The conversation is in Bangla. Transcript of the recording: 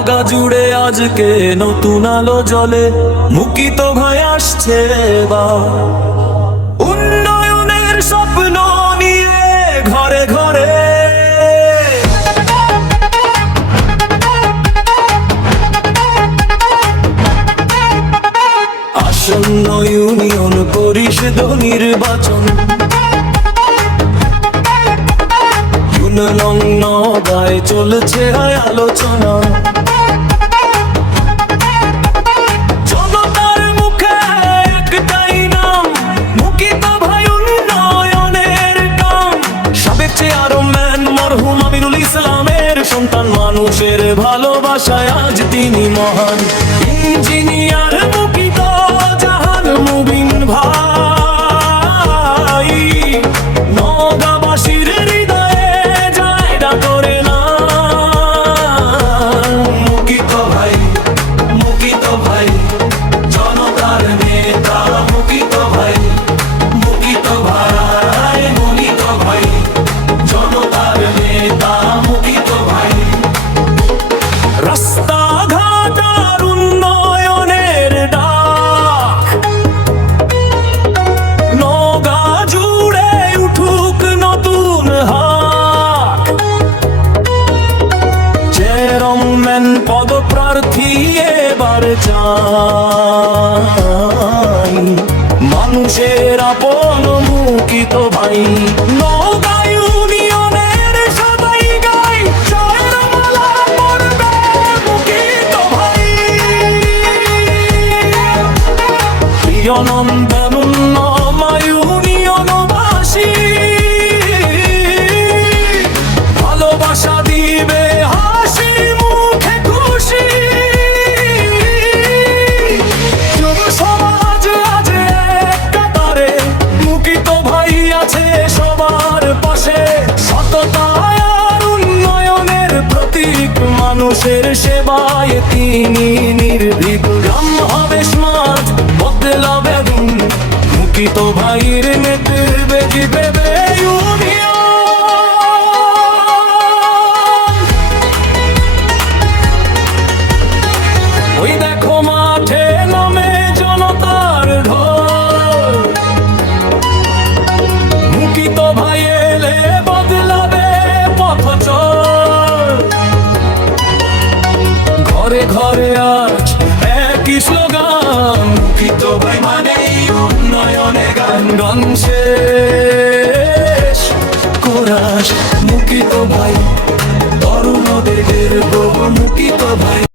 নওগাঁ জুড়ে আজকে নতুন আলো জ্বলে, মুকিত হয়ে আসছে এবার উন্নয়নের স্বপ্ন নিয়ে ঘরে ঘরে। আসন্ন ইউনিয়ন পরিষদ নির্বাচন, নওগাঁয় চলছে আলোচনা। জনতার মুখে একটাই নাম, মুকিত ভাই উন্নয়নের কাম। সাবেক চেয়ারম্যান মরহুম আমিরুল ইসলামের সন্তান, মানুষের ভালোবাসায় আজ তিনি মহান। ইঞ্জিনিয়ার মুকিত জাহান মুবিন ভাই, নওগাঁবাসীর পদপ্রার্থী এবার চাই, মানুষের আপন মুকিত ভাই। নওগাঁ ইউনিয়নের সবাই গাই, জয়ের মালা পরবে মুকিত ভাই। প্রিয় নন্দা ইউনিয়নবাসী, ভালোবাসা দিবে হাসি মুখে খুশি। সমাজ আজ এক কাতারে, মুকিত ভাই আছে সবার পাশে। সততায় আর উন্নয়নের প্রতীক, মানুষের সেবায় তিনি নির্ভীক। গ্রাম হবে স্মার্ট, বদলাবে গুণ, মুকিত ভাইয়ের নেতৃত্বে জিতবে ইউনিয়ন। ওই দেখো মাঠে নামে জনতার ঢল, মুকিত ভাই এলে বদলাবে পথ চল। ঘরে ঘরে আজ একই স্লোগান, মুকিত ভাই মানে উন্নয়নে গান। গান শেষ কোরাস মুকিত ভাই, তরুণদের প্রভু মুকিত ভাই।